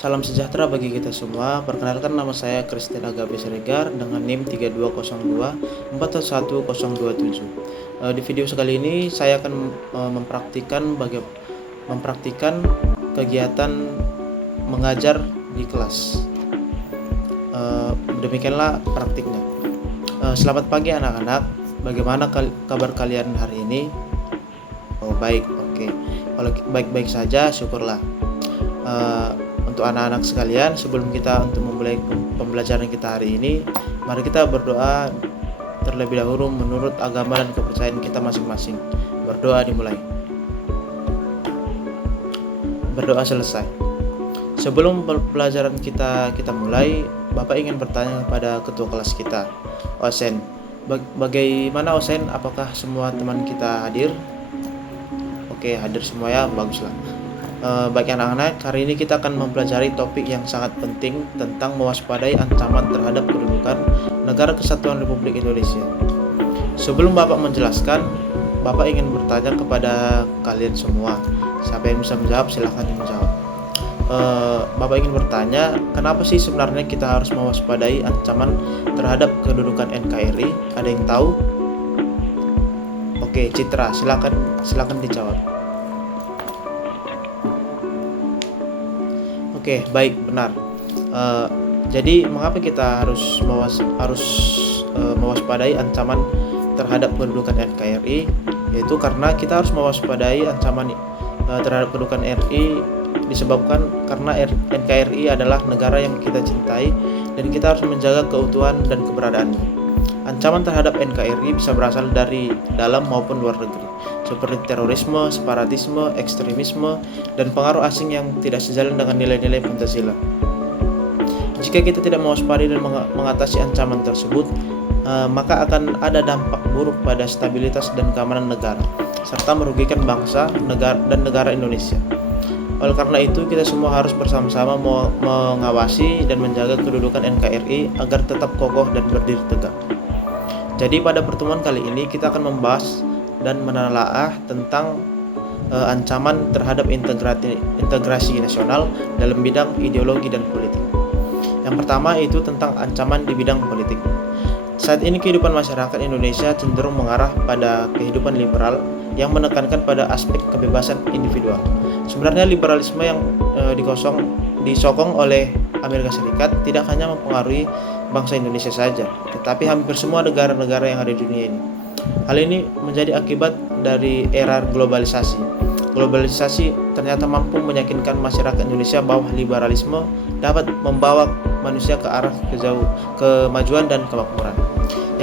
Salam sejahtera bagi kita semua. Perkenalkan, nama saya Christian Agape Siregar dengan NIM 3202 411027. Di video sekali ini saya akan mempraktikkan kegiatan mengajar di kelas. Demikianlah praktiknya. Selamat pagi anak-anak. Bagaimana kabar kalian hari ini? Oh, baik. Oke. Kalau baik-baik saja, syukurlah. Untuk anak-anak sekalian, sebelum kita memulai pembelajaran kita hari ini, mari kita berdoa terlebih dahulu menurut agama dan kepercayaan kita masing-masing. Berdoa dimulai. Berdoa selesai. Sebelum pelajaran kita mulai, Bapak ingin bertanya kepada ketua kelas kita, Osen. Bagaimana Osen? Apakah semua teman kita hadir? Oke, hadir semua ya, baguslah. Bagi anak-anak, hari ini kita akan mempelajari topik yang sangat penting tentang mewaspadai ancaman terhadap kedudukan Negara Kesatuan Republik Indonesia. Sebelum Bapak menjelaskan, Bapak ingin bertanya kepada kalian semua. Siapa yang bisa menjawab, silahkan menjawab. Bapak ingin bertanya, kenapa sih sebenarnya kita harus mewaspadai ancaman terhadap kedudukan NKRI? Ada yang tahu? Oke, Citra, silakan dijawab. Oke, baik, benar. Jadi mengapa kita harus mewaspadai ancaman terhadap kedudukan NKRI? Yaitu karena kita harus mewaspadai ancaman terhadap kedudukan RI disebabkan karena NKRI adalah negara yang kita cintai dan kita harus menjaga keutuhan dan keberadaannya. Ancaman terhadap NKRI bisa berasal dari dalam maupun luar negeri, seperti terorisme, separatisme, ekstremisme, dan pengaruh asing yang tidak sejalan dengan nilai-nilai Pancasila. Jika kita tidak mewaspadai dan mengatasi ancaman tersebut, maka akan ada dampak buruk pada stabilitas dan keamanan negara, serta merugikan bangsa, dan negara Indonesia. Oleh karena itu, kita semua harus bersama-sama mengawasi dan menjaga kedudukan NKRI agar tetap kokoh dan berdiri tegak. Jadi pada pertemuan kali ini kita akan membahas dan menelaah tentang ancaman terhadap integrasi nasional dalam bidang ideologi dan politik. Yang pertama itu tentang ancaman di bidang politik. Saat ini kehidupan masyarakat Indonesia cenderung mengarah pada kehidupan liberal yang menekankan pada aspek kebebasan individual. Sebenarnya liberalisme yang disokong oleh Amerika Serikat tidak hanya mempengaruhi bangsa Indonesia saja, tetapi hampir semua negara-negara yang ada di dunia ini. Hal ini menjadi akibat dari era globalisasi. Globalisasi ternyata mampu meyakinkan masyarakat Indonesia bahwa liberalisme dapat membawa manusia ke arah kemajuan dan kemakmuran.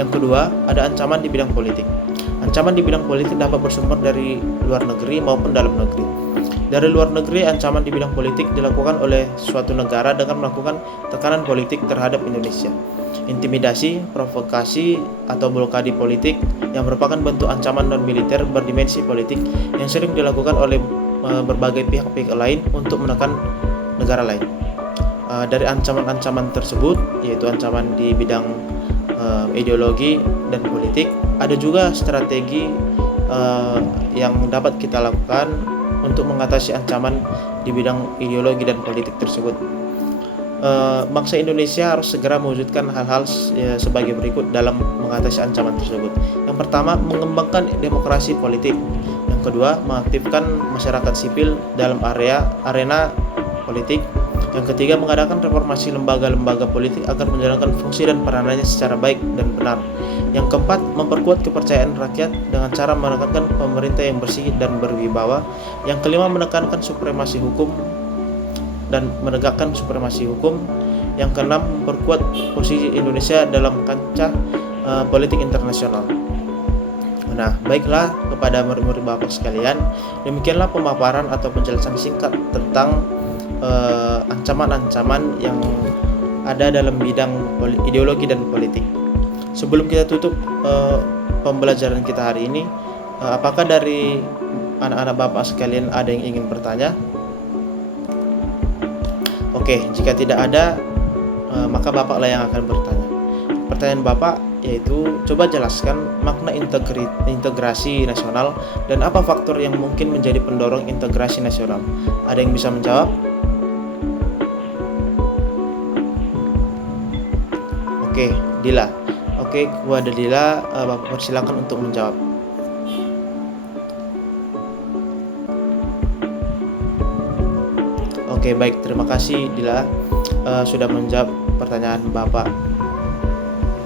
Yang kedua, ada ancaman di bidang politik. Ancaman di bidang politik dapat bersumber dari luar negeri maupun dalam negeri. Dari luar negeri, ancaman di bidang politik dilakukan oleh suatu negara dengan melakukan tekanan politik terhadap Indonesia. Intimidasi, provokasi, atau blokade politik yang merupakan bentuk ancaman non-militer berdimensi politik yang sering dilakukan oleh berbagai pihak-pihak lain untuk menekan negara lain. Dari ancaman-ancaman tersebut, yaitu ancaman di bidang ideologi dan politik, ada juga strategi yang dapat kita lakukan untuk mengatasi ancaman di bidang ideologi dan politik tersebut. Bangsa Indonesia harus segera mewujudkan hal-hal sebagai berikut dalam mengatasi ancaman tersebut. Yang pertama, mengembangkan demokrasi politik. Yang kedua, mengaktifkan masyarakat sipil dalam arena politik. Yang ketiga, mengadakan reformasi lembaga-lembaga politik agar menjalankan fungsi dan peranannya secara baik dan benar. Yang keempat, memperkuat kepercayaan rakyat dengan cara menekankan pemerintah yang bersih dan berwibawa. Yang kelima, menekankan supremasi hukum dan menegakkan supremasi hukum. Yang keenam, memperkuat posisi Indonesia dalam kancah politik internasional. Nah, baiklah kepada murid-murid Bapak sekalian, demikianlah pemaparan atau penjelasan singkat tentang ancaman-ancaman yang ada dalam bidang ideologi dan politik. Sebelum kita tutup pembelajaran kita hari ini, apakah dari anak-anak Bapak sekalian ada yang ingin bertanya? Oke, jika tidak ada, maka Bapaklah yang akan bertanya. Pertanyaan Bapak yaitu, coba jelaskan makna integrasi nasional dan apa faktor yang mungkin menjadi pendorong integrasi nasional. Ada yang bisa menjawab? Oke, Dila. Oke, kepada Dila, Bapak persilakan untuk menjawab. Oke, baik. Terima kasih Dila sudah menjawab pertanyaan Bapak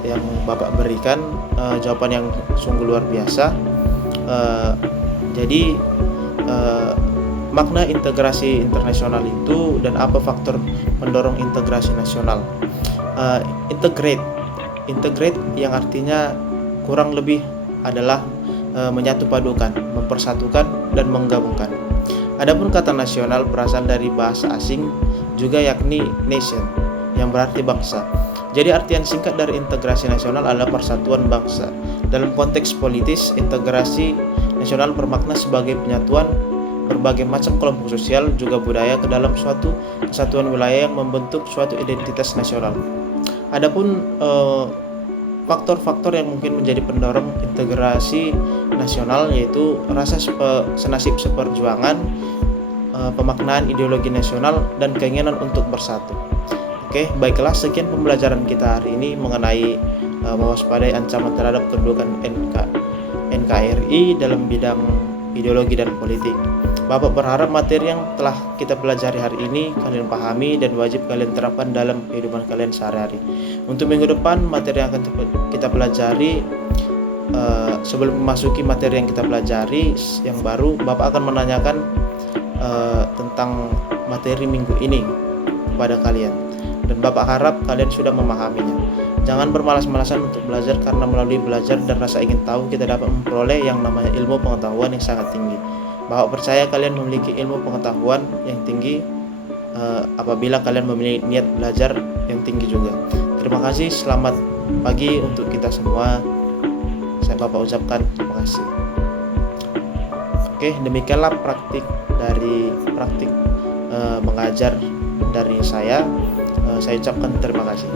yang Bapak berikan, jawaban yang sungguh luar biasa. Jadi makna integrasi internasional itu dan apa faktor mendorong integrasi nasional. Integrate yang artinya kurang lebih adalah menyatu padukan, mempersatukan dan menggabungkan. Adapun kata nasional berasal dari bahasa asing juga, yakni nation, yang berarti bangsa. Jadi artian singkat dari integrasi nasional adalah persatuan bangsa. Dalam konteks politis, integrasi nasional bermakna sebagai penyatuan berbagai macam kelompok sosial juga budaya ke dalam suatu kesatuan wilayah yang membentuk suatu identitas nasional. Adapun faktor-faktor yang mungkin menjadi pendorong integrasi nasional yaitu rasa senasib seperjuangan, pemaknaan ideologi nasional, dan keinginan untuk bersatu. Oke, baiklah, sekian pembelajaran kita hari ini mengenai mewaspadai ancaman terhadap kedudukan NKRI dalam bidang ideologi dan politik. Bapak berharap materi yang telah kita pelajari hari ini kalian pahami dan wajib kalian terapkan dalam kehidupan kalian sehari-hari. Untuk minggu depan, materi yang akan kita pelajari, sebelum memasuki materi yang kita pelajari yang baru, Bapak akan menanyakan tentang materi minggu ini kepada kalian, dan Bapak harap kalian sudah memahaminya. Jangan bermalas-malasan untuk belajar, karena melalui belajar dan rasa ingin tahu kita dapat memperoleh yang namanya ilmu pengetahuan yang sangat tinggi. Bapak percaya kalian memiliki ilmu pengetahuan yang tinggi apabila kalian memiliki niat belajar yang tinggi juga. Terima kasih, selamat pagi untuk kita semua. Saya Bapak ucapkan terima kasih. Oke, demikianlah praktik mengajar dari saya. Saya ucapkan terima kasih.